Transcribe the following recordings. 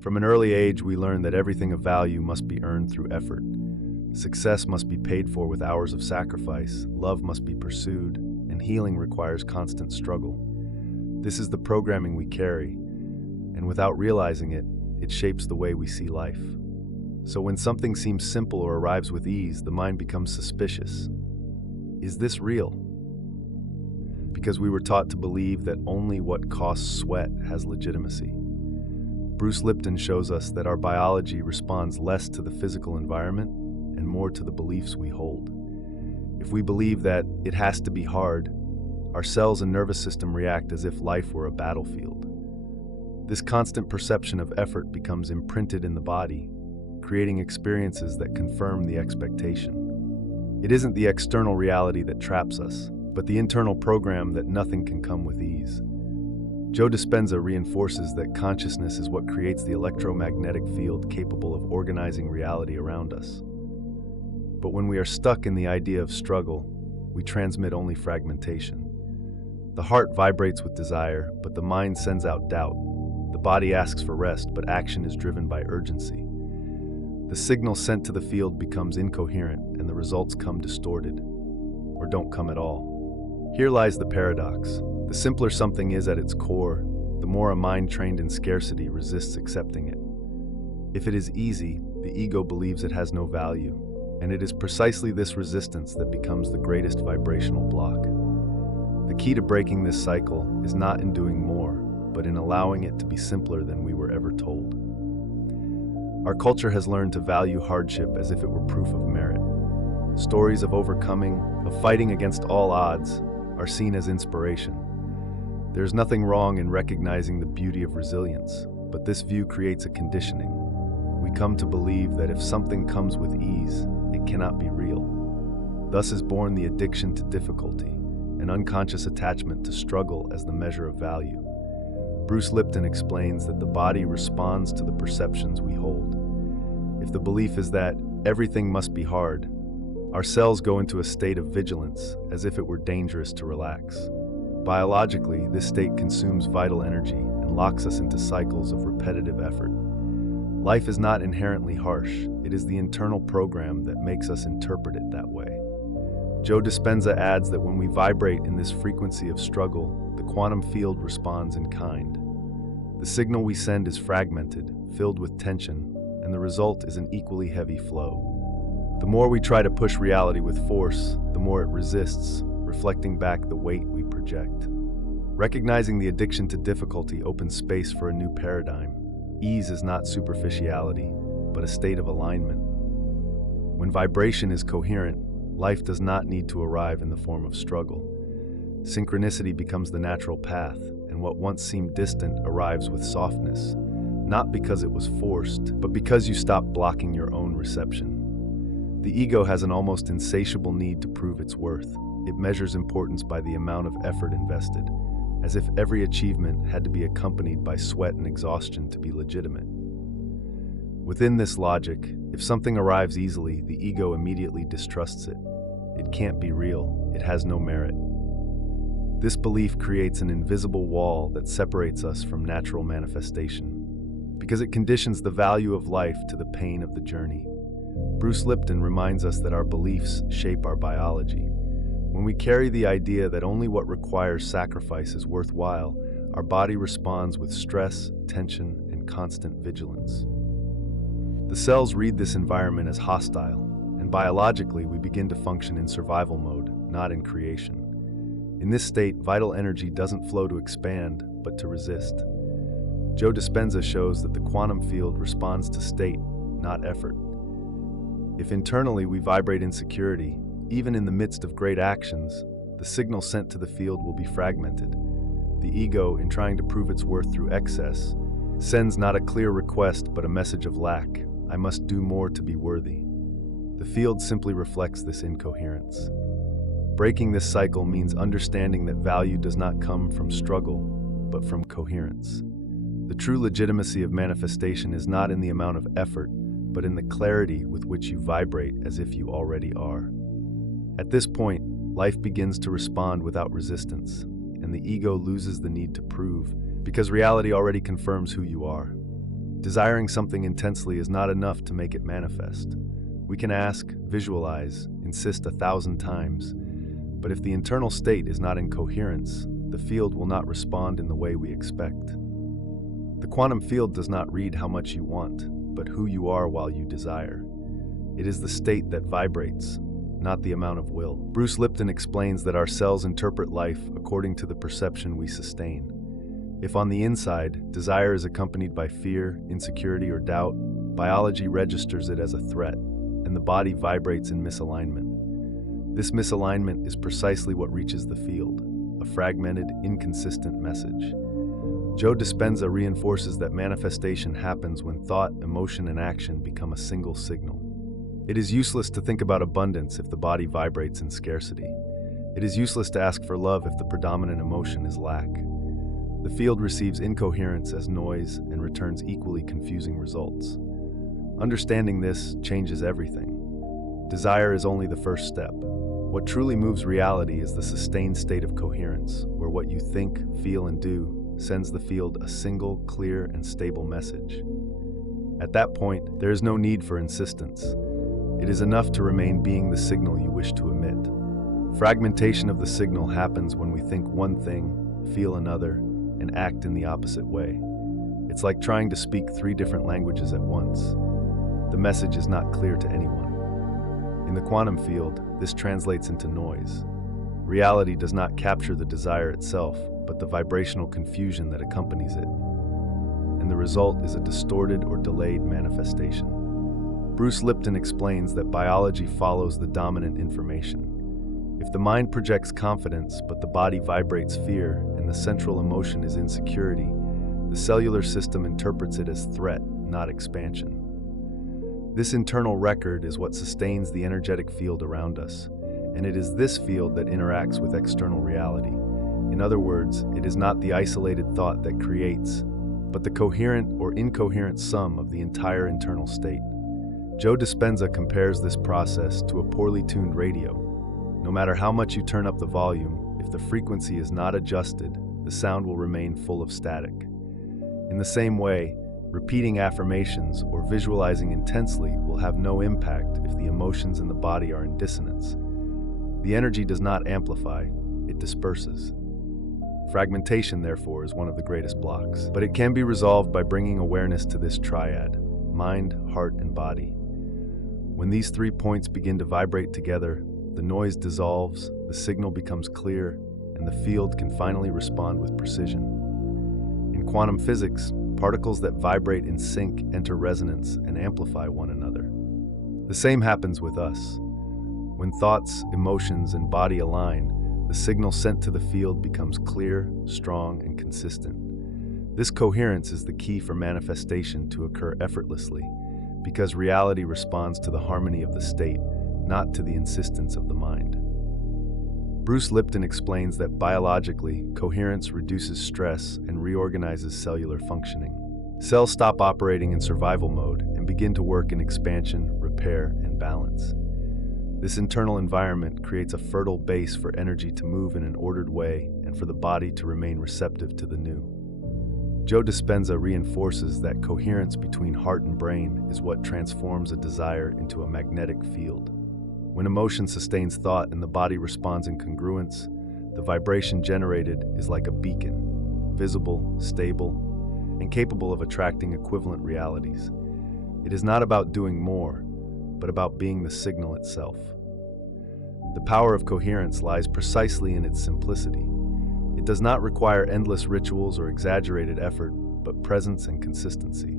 From an early age, we learn that everything of value must be earned through effort. Success must be paid for with hours of sacrifice, love must be pursued, and healing requires constant struggle. This is the programming we carry, and without realizing it, it shapes the way we see life. So when something seems simple or arrives with ease, the mind becomes suspicious. Is this real? Because we were taught to believe that only what costs sweat has legitimacy. Bruce Lipton shows us that our biology responds less to the physical environment and more to the beliefs we hold. If we believe that it has to be hard, our cells and nervous system react as if life were a battlefield. This constant perception of effort becomes imprinted in the body, creating experiences that confirm the expectation. It isn't the external reality that traps us, but the internal program that nothing can come with ease. Joe Dispenza reinforces that consciousness is what creates the electromagnetic field capable of organizing reality around us. But when we are stuck in the idea of struggle, we transmit only fragmentation. The heart vibrates with desire, but the mind sends out doubt. The body asks for rest, but action is driven by urgency. The signal sent to the field becomes incoherent, and the results come distorted, or don't come at all. Here lies the paradox. The simpler something is at its core, the more a mind trained in scarcity resists accepting it. If it is easy, the ego believes it has no value, and it is precisely this resistance that becomes the greatest vibrational block. The key to breaking this cycle is not in doing more, but in allowing it to be simpler than we were ever told. Our culture has learned to value hardship as if it were proof of merit. Stories of overcoming, of fighting against all odds, are seen as inspiration. There's nothing wrong in recognizing the beauty of resilience, but this view creates a conditioning. We come to believe that if something comes with ease, it cannot be real. Thus is born the addiction to difficulty, an unconscious attachment to struggle as the measure of value. Bruce Lipton explains that the body responds to the perceptions we hold. If the belief is that everything must be hard, our cells go into a state of vigilance, as if it were dangerous to relax. Biologically, this state consumes vital energy and locks us into cycles of repetitive effort. Life is not inherently harsh, it is the internal program that makes us interpret it that way. Joe Dispenza adds that when we vibrate in this frequency of struggle, the quantum field responds in kind. The signal we send is fragmented, filled with tension, and the result is an equally heavy flow. The more we try to push reality with force, the more it resists, reflecting back the weight we project. Recognizing the addiction to difficulty opens space for a new paradigm. Ease is not superficiality, but a state of alignment. When vibration is coherent, life does not need to arrive in the form of struggle. Synchronicity becomes the natural path, and what once seemed distant arrives with softness, not because it was forced, but because you stop blocking your own reception. The ego has an almost insatiable need to prove its worth. It measures importance by the amount of effort invested, as if every achievement had to be accompanied by sweat and exhaustion to be legitimate. Within this logic, if something arrives easily, the ego immediately distrusts it. It can't be real, it has no merit. This belief creates an invisible wall that separates us from natural manifestation, because it conditions the value of life to the pain of the journey. Bruce Lipton reminds us that our beliefs shape our biology. When we carry the idea that only what requires sacrifice is worthwhile, our body responds with stress, tension, and constant vigilance. The cells read this environment as hostile, and biologically we begin to function in survival mode, not in creation. In this state, vital energy doesn't flow to expand, but to resist. Joe Dispenza shows that the quantum field responds to state, not effort. If internally we vibrate insecurity, even in the midst of great actions, the signal sent to the field will be fragmented. The ego, in trying to prove its worth through excess, sends not a clear request but a message of lack. I must do more to be worthy. The field simply reflects this incoherence. Breaking this cycle means understanding that value does not come from struggle, but from coherence. The true legitimacy of manifestation is not in the amount of effort, but in the clarity with which you vibrate as if you already are. At this point, life begins to respond without resistance, and the ego loses the need to prove, because reality already confirms who you are. Desiring something intensely is not enough to make it manifest. We can ask, visualize, insist 1,000 times, but if the internal state is not in coherence, the field will not respond in the way we expect. The quantum field does not read how much you want, but who you are while you desire. It is the state that vibrates, not the amount of will. Bruce Lipton explains that our cells interpret life according to the perception we sustain. If on the inside, desire is accompanied by fear, insecurity, or doubt, biology registers it as a threat, and the body vibrates in misalignment. This misalignment is precisely what reaches the field, a fragmented, inconsistent message. Joe Dispenza reinforces that manifestation happens when thought, emotion, and action become a single signal. It is useless to think about abundance if the body vibrates in scarcity. It is useless to ask for love if the predominant emotion is lack. The field receives incoherence as noise and returns equally confusing results. Understanding this changes everything. Desire is only the first step. What truly moves reality is the sustained state of coherence, where what you think, feel, and do sends the field a single, clear, and stable message. At that point, there is no need for insistence. It is enough to remain being the signal you wish to emit. Fragmentation of the signal happens when we think one thing, feel another, and act in the opposite way. It's like trying to speak 3 different languages at once. The message is not clear to anyone. In the quantum field, this translates into noise. Reality does not capture the desire itself, but the vibrational confusion that accompanies it. And the result is a distorted or delayed manifestation. Bruce Lipton explains that biology follows the dominant information. If the mind projects confidence, but the body vibrates fear, and the central emotion is insecurity, the cellular system interprets it as threat, not expansion. This internal record is what sustains the energetic field around us, and it is this field that interacts with external reality. In other words, it is not the isolated thought that creates, but the coherent or incoherent sum of the entire internal state. Joe Dispenza compares this process to a poorly tuned radio. No matter how much you turn up the volume, if the frequency is not adjusted, the sound will remain full of static. In the same way, repeating affirmations or visualizing intensely will have no impact if the emotions in the body are in dissonance. The energy does not amplify, it disperses. Fragmentation, therefore, is one of the greatest blocks, but it can be resolved by bringing awareness to this triad: mind, heart, and body. When these 3 points begin to vibrate together, the noise dissolves, the signal becomes clear, and the field can finally respond with precision. In quantum physics, particles that vibrate in sync enter resonance and amplify one another. The same happens with us. When thoughts, emotions, and body align, the signal sent to the field becomes clear, strong, and consistent. This coherence is the key for manifestation to occur effortlessly, because reality responds to the harmony of the state, not to the insistence of the mind. Bruce Lipton explains that biologically, coherence reduces stress and reorganizes cellular functioning. Cells stop operating in survival mode and begin to work in expansion, repair, and balance. This internal environment creates a fertile base for energy to move in an ordered way and for the body to remain receptive to the new. Joe Dispenza reinforces that coherence between heart and brain is what transforms a desire into a magnetic field. When emotion sustains thought and the body responds in congruence, the vibration generated is like a beacon, visible, stable, and capable of attracting equivalent realities. It is not about doing more, but about being the signal itself. The power of coherence lies precisely in its simplicity. It does not require endless rituals or exaggerated effort, but presence and consistency.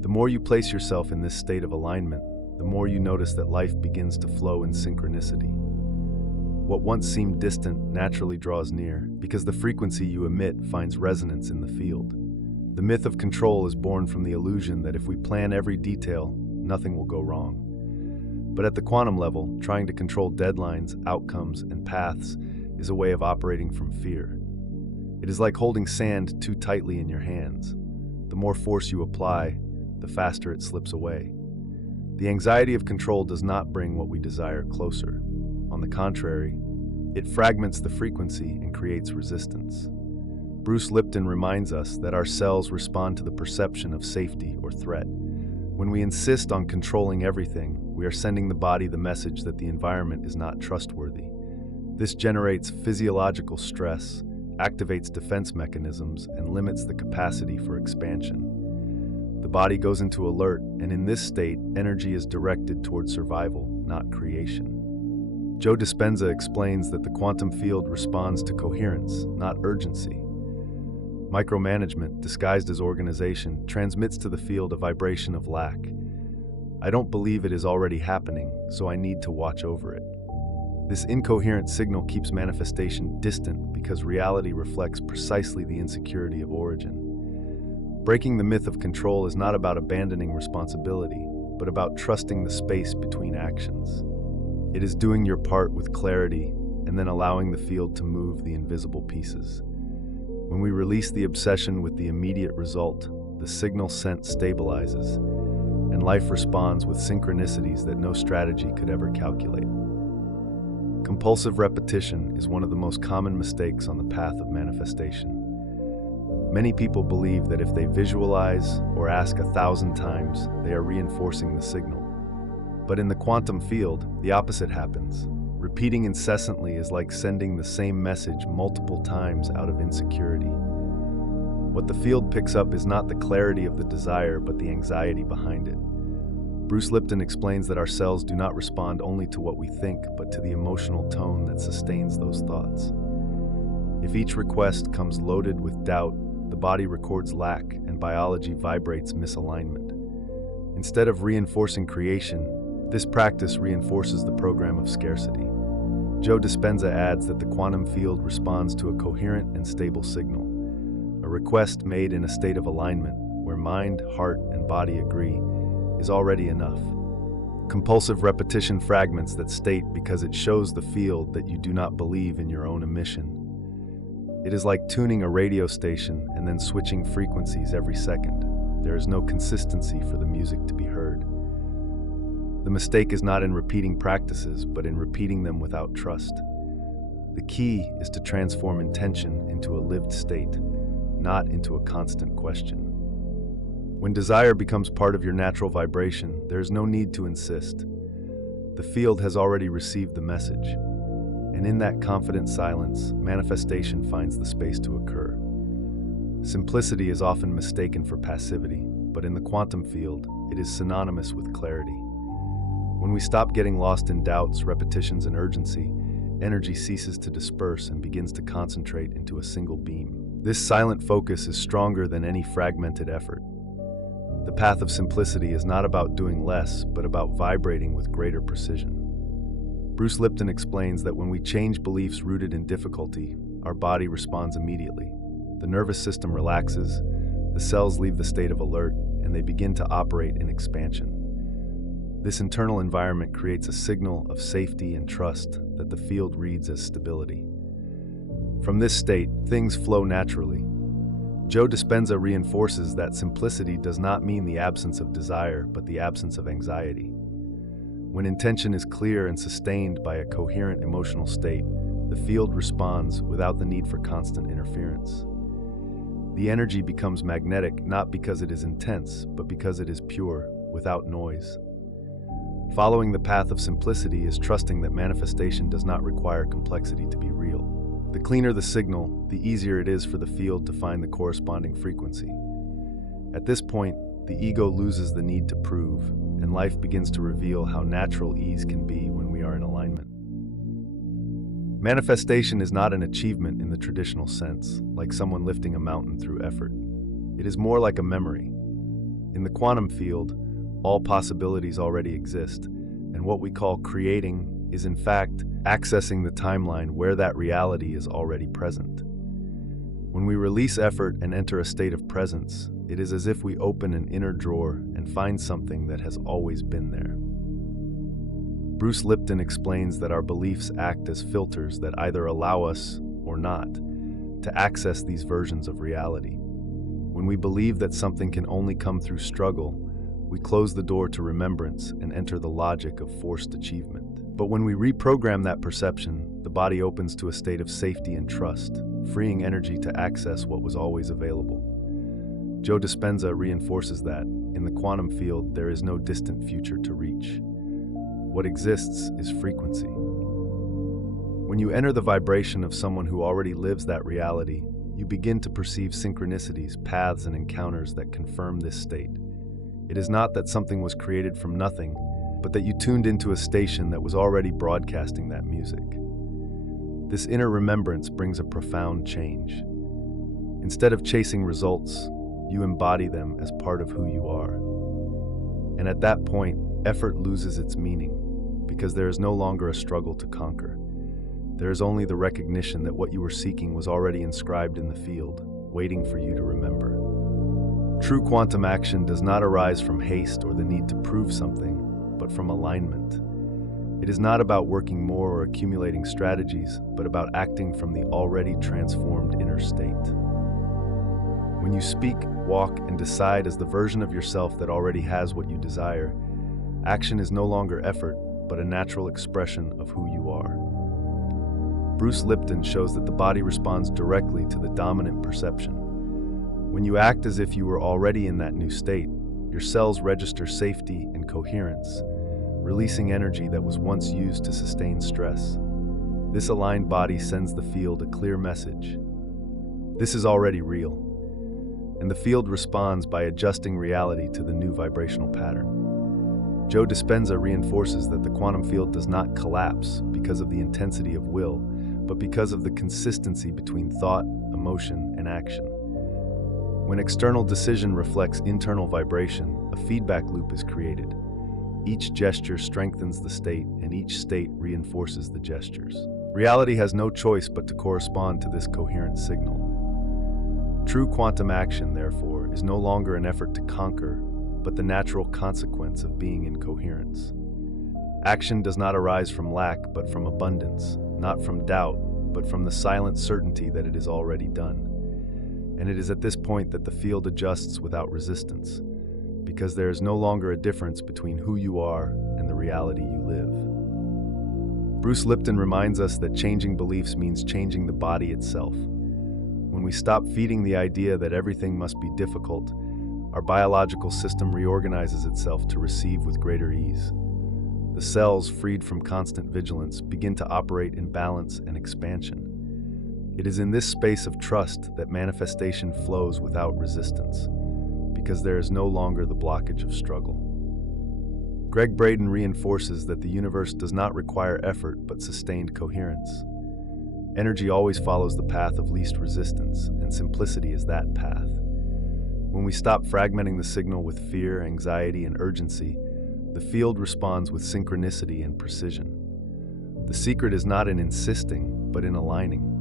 The more you place yourself in this state of alignment, the more you notice that life begins to flow in synchronicity. What once seemed distant naturally draws near, because the frequency you emit finds resonance in the field. The myth of control is born from the illusion that if we plan every detail, nothing will go wrong. But at the quantum level, trying to control deadlines, outcomes, and paths is a way of operating from fear. It is like holding sand too tightly in your hands. The more force you apply, the faster it slips away. The anxiety of control does not bring what we desire closer. On the contrary, it fragments the frequency and creates resistance. Bruce Lipton reminds us that our cells respond to the perception of safety or threat. When we insist on controlling everything, we are sending the body the message that the environment is not trustworthy. This generates physiological stress, activates defense mechanisms, and limits the capacity for expansion. The body goes into alert, and in this state, energy is directed toward survival, not creation. Joe Dispenza explains that the quantum field responds to coherence, not urgency. Micromanagement, disguised as organization, transmits to the field a vibration of lack. I don't believe it is already happening, so I need to watch over it. This incoherent signal keeps manifestation distant because reality reflects precisely the insecurity of origin. Breaking the myth of control is not about abandoning responsibility, but about trusting the space between actions. It is doing your part with clarity and then allowing the field to move the invisible pieces. When we release the obsession with the immediate result, the signal sent stabilizes, and life responds with synchronicities that no strategy could ever calculate. Compulsive repetition is one of the most common mistakes on the path of manifestation. Many people believe that if they visualize or ask 1,000 times, they are reinforcing the signal. But in the quantum field, the opposite happens. Repeating incessantly is like sending the same message multiple times out of insecurity. What the field picks up is not the clarity of the desire, but the anxiety behind it. Bruce Lipton explains that our cells do not respond only to what we think, but to the emotional tone that sustains those thoughts. If each request comes loaded with doubt, the body records lack and biology vibrates misalignment. Instead of reinforcing creation, this practice reinforces the program of scarcity. Joe Dispenza adds that the quantum field responds to a coherent and stable signal. A request made in a state of alignment, where mind, heart, and body agree, is already enough. Compulsive repetition fragments that state because it shows the field that you do not believe in your own emission. It is like tuning a radio station and then switching frequencies every second. There is no consistency for the music to be heard. The mistake is not in repeating practices, but in repeating them without trust. The key is to transform intention into a lived state, not into a constant question. When desire becomes part of your natural vibration, there is no need to insist. The field has already received the message, and in that confident silence, manifestation finds the space to occur. Simplicity is often mistaken for passivity, but in the quantum field, it is synonymous with clarity. When we stop getting lost in doubts, repetitions, and urgency, energy ceases to disperse and begins to concentrate into a single beam. This silent focus is stronger than any fragmented effort. The path of simplicity is not about doing less, but about vibrating with greater precision. Bruce Lipton explains that when we change beliefs rooted in difficulty, our body responds immediately. The nervous system relaxes, the cells leave the state of alert, and they begin to operate in expansion. This internal environment creates a signal of safety and trust that the field reads as stability. From this state, things flow naturally. Joe Dispenza reinforces that simplicity does not mean the absence of desire, but the absence of anxiety. When intention is clear and sustained by a coherent emotional state, the field responds without the need for constant interference. The energy becomes magnetic not because it is intense, but because it is pure, without noise. Following the path of simplicity is trusting that manifestation does not require complexity to be real. The cleaner the signal, the easier it is for the field to find the corresponding frequency. At this point, the ego loses the need to prove, and life begins to reveal how natural ease can be when we are in alignment. Manifestation is not an achievement in the traditional sense, like someone lifting a mountain through effort. It is more like a memory. In the quantum field, all possibilities already exist, and what we call creating is in fact accessing the timeline where that reality is already present. When we release effort and enter a state of presence, it is as if we open an inner drawer and find something that has always been there. Bruce Lipton explains that our beliefs act as filters that either allow us, or not, to access these versions of reality. When we believe that something can only come through struggle, we close the door to remembrance and enter the logic of forced achievement. But when we reprogram that perception, the the body opens to a state of safety and trust, freeing energy to access what was always available. Joe Dispenza reinforces that, in the quantum field, there is no distant future to reach. What exists is frequency. When you enter the vibration of someone who already lives that reality, you begin to perceive synchronicities, paths, and encounters that confirm this state. It is not that something was created from nothing, but that you tuned into a station that was already broadcasting that music. This inner remembrance brings a profound change. Instead of chasing results, you embody them as part of who you are. And at that point, effort loses its meaning, because there is no longer a struggle to conquer. There is only the recognition that what you were seeking was already inscribed in the field, waiting for you to remember. True quantum action does not arise from haste or the need to prove something, but from alignment. It is not about working more or accumulating strategies, but about acting from the already transformed inner state. When you speak, walk, and decide as the version of yourself that already has what you desire, action is no longer effort, but a natural expression of who you are. Bruce Lipton shows that the body responds directly to the dominant perception. When you act as if you were already in that new state, your cells register safety and coherence, releasing energy that was once used to sustain stress. This aligned body sends the field a clear message. This is already real. And the field responds by adjusting reality to the new vibrational pattern. Joe Dispenza reinforces that the quantum field does not collapse because of the intensity of will, but because of the consistency between thought, emotion, and action. When external decision reflects internal vibration, a feedback loop is created. Each gesture strengthens the state, and each state reinforces the gestures. Reality has no choice but to correspond to this coherent signal. True quantum action, therefore, is no longer an effort to conquer, but the natural consequence of being in coherence. Action does not arise from lack, but from abundance, not from doubt, but from the silent certainty that it is already done. And it is at this point that the field adjusts without resistance, because there is no longer a difference between who you are and the reality you live. Bruce Lipton reminds us that changing beliefs means changing the body itself. When we stop feeding the idea that everything must be difficult, our biological system reorganizes itself to receive with greater ease. The cells, freed from constant vigilance, begin to operate in balance and expansion. It is in this space of trust that manifestation flows without resistance, because there is no longer the blockage of struggle. Greg Braden reinforces that the universe does not require effort but sustained coherence. Energy always follows the path of least resistance, and simplicity is that path. When we stop fragmenting the signal with fear, anxiety, and urgency, the field responds with synchronicity and precision. The secret is not in insisting, but in aligning.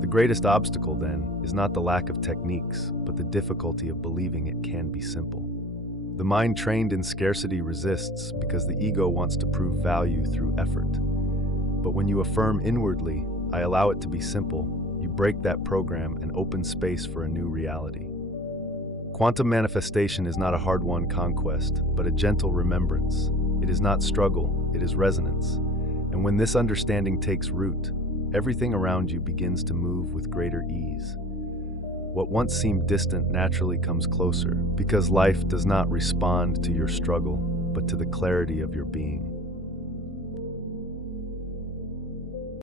The greatest obstacle, then, is not the lack of techniques, but the difficulty of believing it can be simple. The mind trained in scarcity resists because the ego wants to prove value through effort. But when you affirm inwardly, "I allow it to be simple," you break that program and open space for a new reality. Quantum manifestation is not a hard-won conquest, but a gentle remembrance. It is not struggle, it is resonance. And when this understanding takes root, everything around you begins to move with greater ease. What once seemed distant naturally comes closer, because life does not respond to your struggle, but to the clarity of your being.